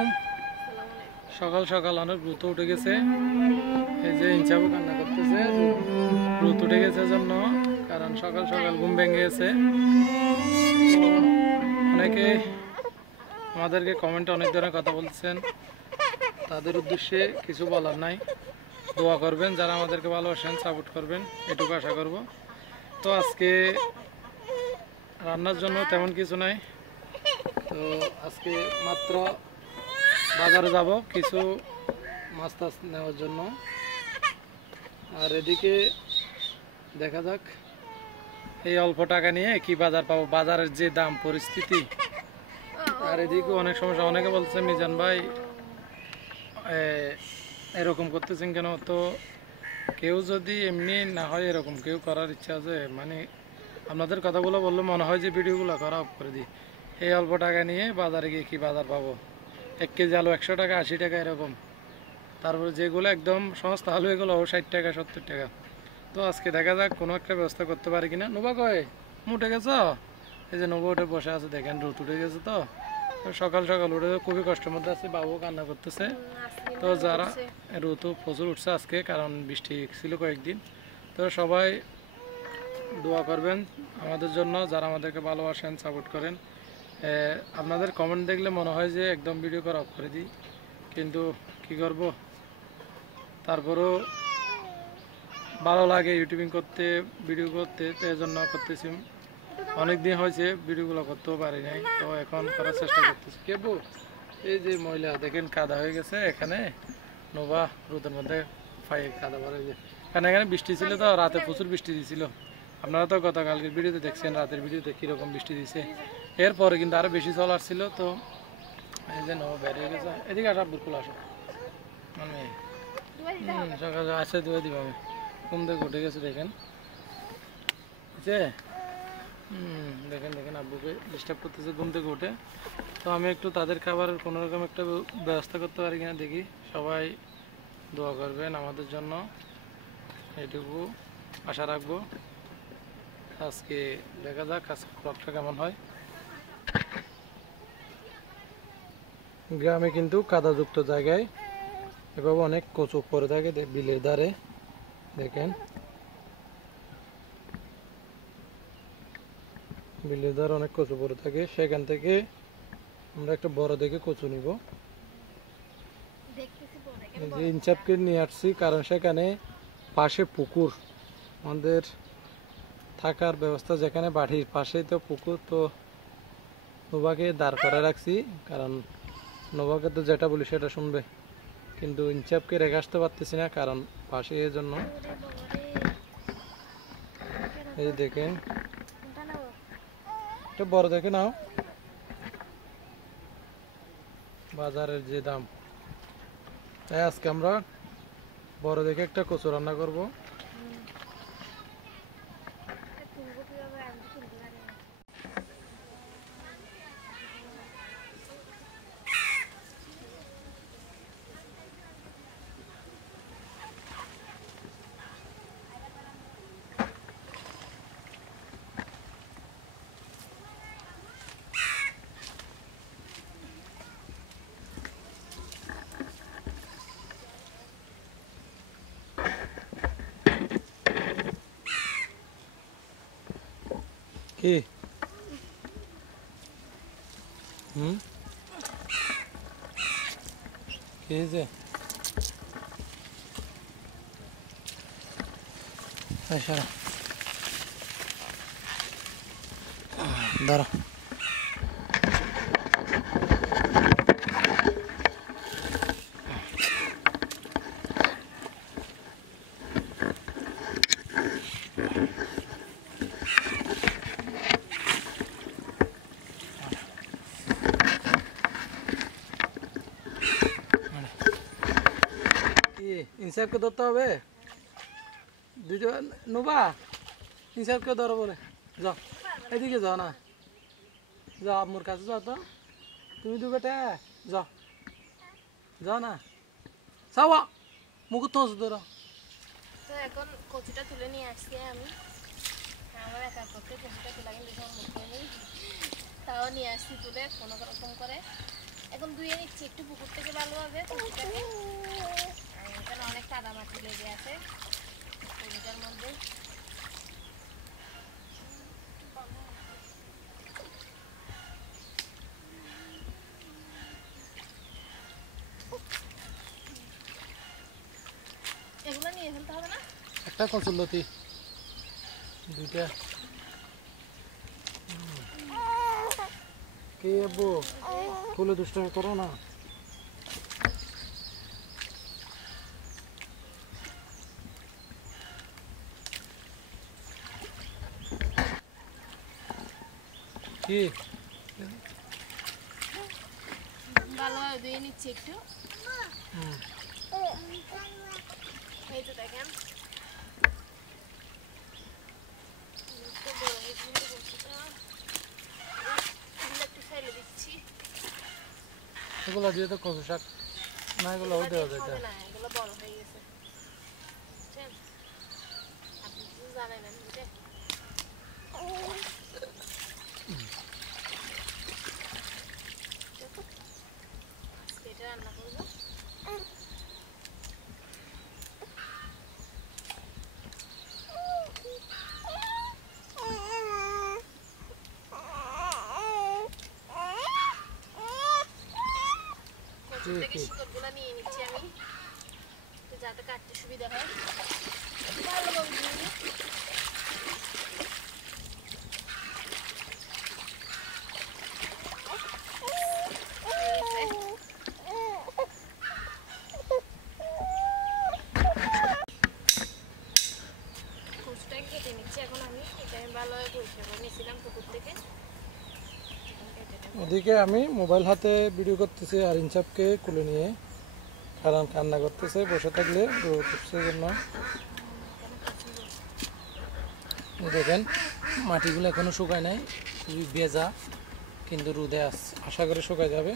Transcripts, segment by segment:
আলাইকুম। সকাল সকাল অনেক রোদ উঠে গেছে, এই যে ইনসাবু কান্না করতেছে। রোদ উঠে গেছে জন্য, কারণ সকাল সকাল ঘুম ভেঙে গেছে। অনেকে আমাদেরকে কমেন্টে অনেক ধরনের কথা বলতেছেন, তাদের উদ্দেশ্যে কিছু বলার নাই। দোয়া করবেন, যারা আমাদেরকে ভালোবাসেন, সাপোর্ট করবেন, এটুকু আশা করব। তো আজকে রান্নার জন্য তেমন কিছু নাই, তো আজকে মাত্র বাজারে যাব কিছু মাছ টাছ নেওয়ার জন্য। আর এদিকে দেখা যাক এই অল্প টাকা নিয়ে কি বাজার পাবো, বাজারের যে দাম পরিস্থিতি। আর এদিকে অনেক সমস্যা, অনেকে বলছে মিজান ভাই এরকম করতেছেন কেন। তো কেউ যদি এমনি না হয়, এরকম কেউ করার ইচ্ছা আছে, মানে আপনাদের কথাগুলো বললে মনে হয় যে ভিডিওগুলো করা অফ করে দিই। এই অল্প টাকা নিয়ে বাজারে গিয়ে কি বাজার পাবো? 1 কেজি আলু 100 টাকা, 80 টাকা এরকম। তারপরে যেগুলো একদম সস্তা আলু এগুলো 60 টাকা, 70 টাকা। তো আজকে দেখা যাক কোনো একটা ব্যবস্থা করতে পারি কিনা। নোবা কয় উঠে গেছ? এই যে নোবা উঠে বসে আছে, দেখেন রোদ উঠে গেছে। তো সকাল সকাল উঠে খুবই কষ্টের মধ্যে আছে, বাবু কান্না করতেছে। তো যারা রোদ প্রচুর উঠছে আজকে, কারণ বৃষ্টি ছিল কয়েকদিন। তো সবাই দোয়া করবেন আমাদের জন্য, যারা আমাদেরকে ভালোবাসেন, সাপোর্ট করেন। আপনাদের কমেন্ট দেখলে মনে হয় যে একদম ভিডিও করা অফ করে দিই, কিন্তু কি করব, তারপরেও ভালো লাগে ইউটিউবিং করতে, ভিডিও করতে, তো এই জন্য করতেছি। অনেক দিন হয়েছে ভিডিওগুলো করতেও পারি নাই, তো এখন করার চেষ্টা করতেছি। কেবু এই যে মহিলা দেখেন কাদা হয়ে গেছে এখানে, নোবা রোদের মধ্যে পায়ে কাদা ভরে যে। কারণ এখানে বৃষ্টি ছিল, তো রাতে প্রচুর বৃষ্টি দিয়েছিল। আপনারা তো গতকালকের ভিডিওতে দেখছেন, রাতের ভিডিওতে কীরকম বৃষ্টি দিয়েছে। এরপরে কিন্তু আরও বেশি চলার ছিল। তো এই যে নোবা বেরিয়ে গেছে, এদিকে আসা বিলকুল আসো, মানে সকাল আসে দেওয়া দিব। আমি ঘুম থেকে উঠে গেছে, দেখেন বুঝছে। দেখেন দেখেন আব্বুকে ডিস্টার্ব করতেছে ঘুম থেকে উঠে। তো আমি একটু তাদের খাবারের কোনোরকম একটা ব্যবস্থা করতে পারি কিনা দেখি। সবাই দোয়া করবেন আমাদের জন্য, এইটুকু আশা রাখবো। আজকে দেখা যাক আজকে ব্লগটা কেমন হয়। গ্রামে কিন্তু কাদাযুক্ত জায়গায় এভাবে অনেক কচু পড়ে থাকে বিলের ধারে, দেখেন বিলের ধারে অনেক কচু পড়ে থাকে। সেখান থেকে আমরা একটা বড় দেখে কচু নিব। ইনসাফকে নিয়ে আসছি, কারণ সেখানে পাশে পুকুর, আমাদের থাকার ব্যবস্থা যেখানে বাড়ির পাশেই তো পুকুর। তো নোবাকে দাঁড় করে রাখছি, কারণ নোবাকে তো যেটা বলি সেটা শুনবে, কিন্তু ইনসাফকে রেখে আসতে পারতেছি না, কারণ পাশে এই জন্য। এই দেখেন এটা বড় দেখে নাও, বাজারের যে দাম, তাই আজকে আমরা বড় দেখে একটা কচু রান্না করব। কি কি যে দাঁড়া, ইনসাফকে ধরতে হবে। দুজন নোবা ইনসাফকে ধরো বলে, যাও এদিকে যাও না, যাও আম্মুর কাছে যাও। তো তুমি দু বেটা যাও, যাও না, চাওয়া মুখ তো ধরো। তো এখন কচুটা তুলে নিয়ে আসছি আমি, আমার একা করতে কচুটা তুলে কিন্তু মুখে নেই, তাও নিয়ে আসছি তুলে কোনো রকম করে। এখন ধুয়ে নিচ্ছি একটু পুকুর থেকে ভালোভাবে কচুটাকে। এখানে অনেক কাদা মাটি লেগে আছে কচুটার মধ্যে। এগুলো নিয়ে ফেলতে হবে না? একটা কচুরলতি, দুইটা। কে আব্বু ফুলে দুষ্টামি করো না। কি ভালোভাবে ধুয়ে নিচ্ছি একটু। এই তো দেখেন একটু ফেলে দিচ্ছি। এগুলো দিয়ে তো কচু শাক না, এগুলো দেওয়া যায়। হবে না, এগুলো বড় হয়ে গেছে বুঝছেন, আপনি কিছু জানেন না বুঝে। এটা রান্না করবো। কচু থেকে শিকড়গুলো নিয়ে নিচ্ছি আমি, যাতে কাটতে সুবিধা হয়। ভালোভাবে ধুয়ে নিই। কচুটাকে কেটে নিচ্ছি এখন আমি। এটা আমি ভালোভাবে পরিষ্কার করে নিয়েছিলাম পুকুর থেকে। ওদিকে আমি মোবাইল হাতে ভিডিও করতেছি আর ইনসাফকে কোলে নিয়ে, কারণ কান্না করতেছে, বসে থাকলে রোদ উঠছে জন্য। দেখেন মাটিগুলো এখনো শুকায় নাই, খুবই ভেজা, কিন্তু রোদে আশা করে শুকায় যাবে।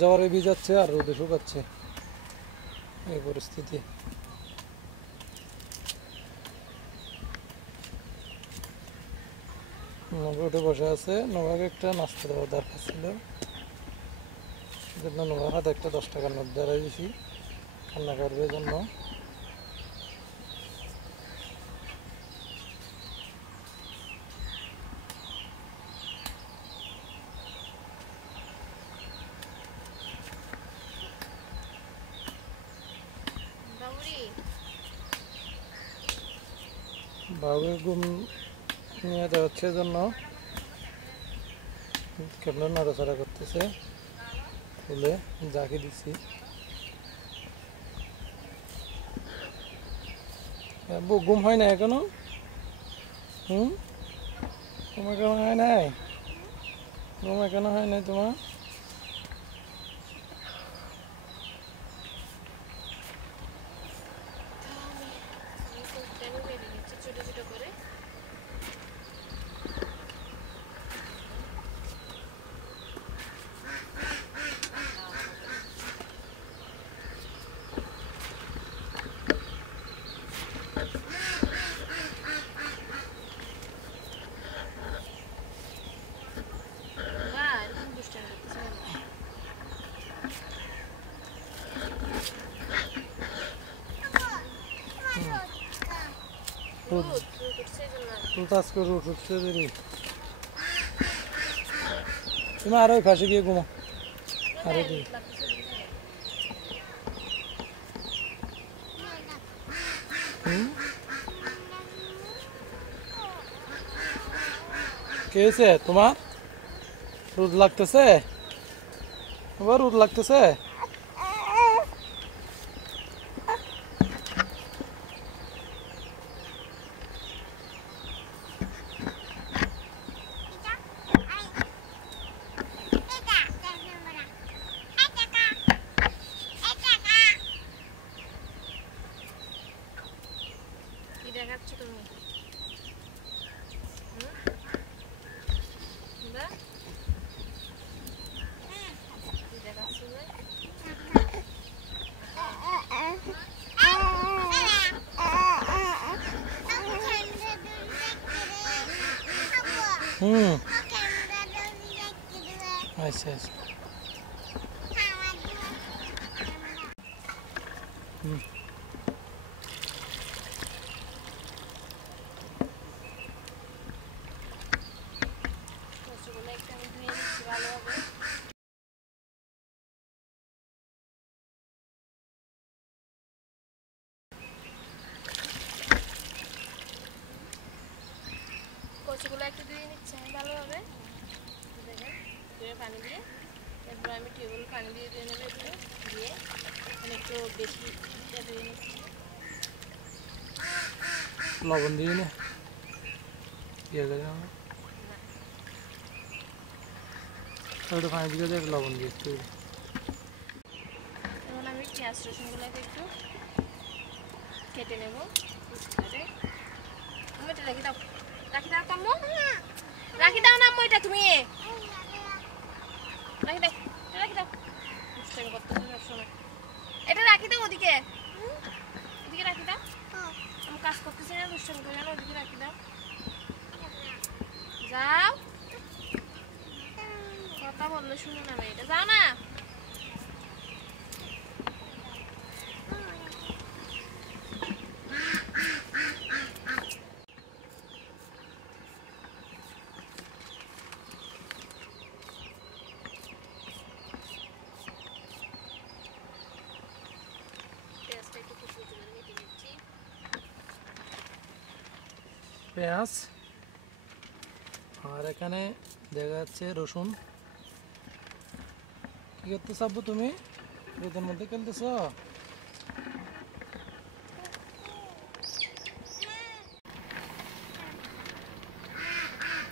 জ্বরে ভিজাচ্ছে আর রোদে শুকাচ্ছে, এই পরিস্থিতি। রোদে বসে আছে। নোভাকে একটা নাস্তা দেওয়ার দরকার ছিল, জন্য নোভার হাতে একটা 10 টাকার নোট ধরাই দিয়েছি, কান্না করবে জন্য। বাবুর ঘুম নিয়ে যাচ্ছে জন্য কেমন নড়াচড়া করতেছে, ফুলে জাকি দিচ্ছি। ঘুম হয় না এখনো? তোমার কেন হয় নাই? ঘুম এখনো হয় নাই তোমার? ছোট ছোট করে আজকে রোদ উঠছে দেরি। তুমি আরো ওই পাশে গিয়ে ঘুমো, আরো দিই। কে হয়েছে তোমার? রোদ লাগতেছে? আবার রোদ লাগতেছে? কি দেখাচ্ছ তুমি? কি দেখাচ্ছ? আচ্ছা আচ্ছা। হুম। কচুগুলো একটু আমি ধুয়ে নিচ্ছি ভালোভাবে। কচুগুলো একটু ধুয়ে নিচ্ছি আমি ভালোভাবে, দেখেন ধুয়ে পানি দিয়ে। এরপর আমি টিউবওয়েল পানি দিয়ে ধুয়ে নেবো, এগুলো দিয়ে আমি একটু বেশি ধুয়ে নিচ্ছি। লবণ দিয়ে নে ইয়ে করে আমরা একটু পানি দিয়ে দেয়, লবণ দিয়ে একটু। এখন আমি পেঁয়াজ রসুনগুলোকে একটু কেটে নেব। এটা রাখি দাও, রাখি দাও কাম্মু, রাখি দাও না আম্মু, এটা তুমি রাখি দাও, এটা রাখি দাও। দুষ্টামি করতেছে সবসময়। এটা রাখি দাও ওদিকে, ওদিকে রাখি দাও। আমি কাজ করতেছি না, দুষ্টামি করে না, ওদিকে রাখি দাও। যাও, কথা বললে শুনো না মেয়েটা, যাও না। পেঁয়াজটা একটু কুচি কুচি করে কেটে নিচ্ছি। পেঁয়াজ আর এখানে দেখা যাচ্ছে রসুন। কি করতেছ আব্বু তুমি? রোদের মধ্যে খেলতেছ?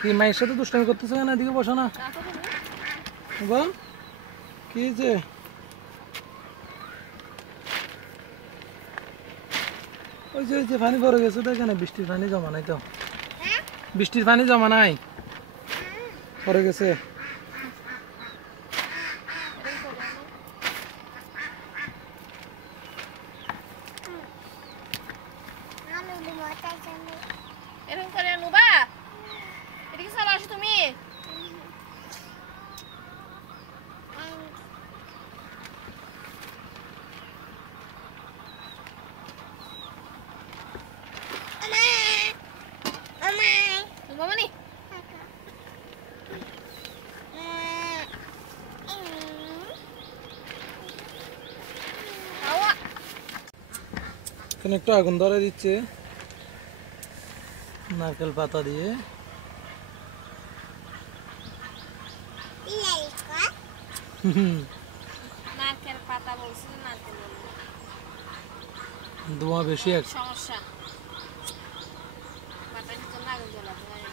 কি মায়ের সাথে দুষ্টামি করতেছো কেন? এদিকে বসো না। রাখো তুমি। বল কি যে ওই যে পানি পড়ে গেছে তো, এখানে বৃষ্টির পানি জমা নাই তো, বৃষ্টির পানি জমা নাই, পড়ে গেছে। এরকম করে নুবা, এদিকে চলে আসো তুমি। মামানি এখানে একটু আগুন ধরে দিচ্ছে নারকেল পাতা দিয়ে। নারকেল পাতা বলছি, নারকেল বলবো। ধোঁয়া বেশি এক সমস্যা, পাতার জন্য আগুন জ্বালাতে পারি না।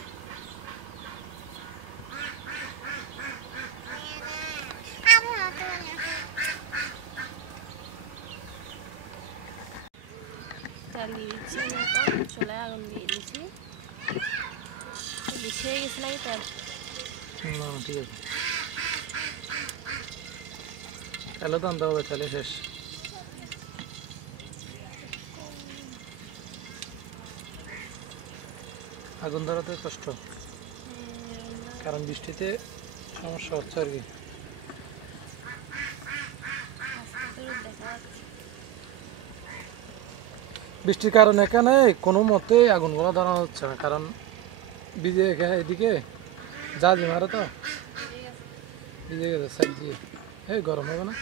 চালিয়ে দিচ্ছি, চুলায় আগুন দিয়ে দিচ্ছি। বেশি হয়ে গেছে নাকি তেল? না ঠিক আছে, তাহলে তো আনতে হবে, তাহলে শেষ। আগুন ধরাতে কষ্ট, কারণ বৃষ্টিতে সমস্যা হচ্ছে আর কি। বৃষ্টির কারণে এখানে কোনো মতে আগুনগুলো ধরা হচ্ছে না, কারণ ভিজে এদিকে যা মারে তো ভিজে গেছে সাইড দিয়ে, এই গরম হবে না।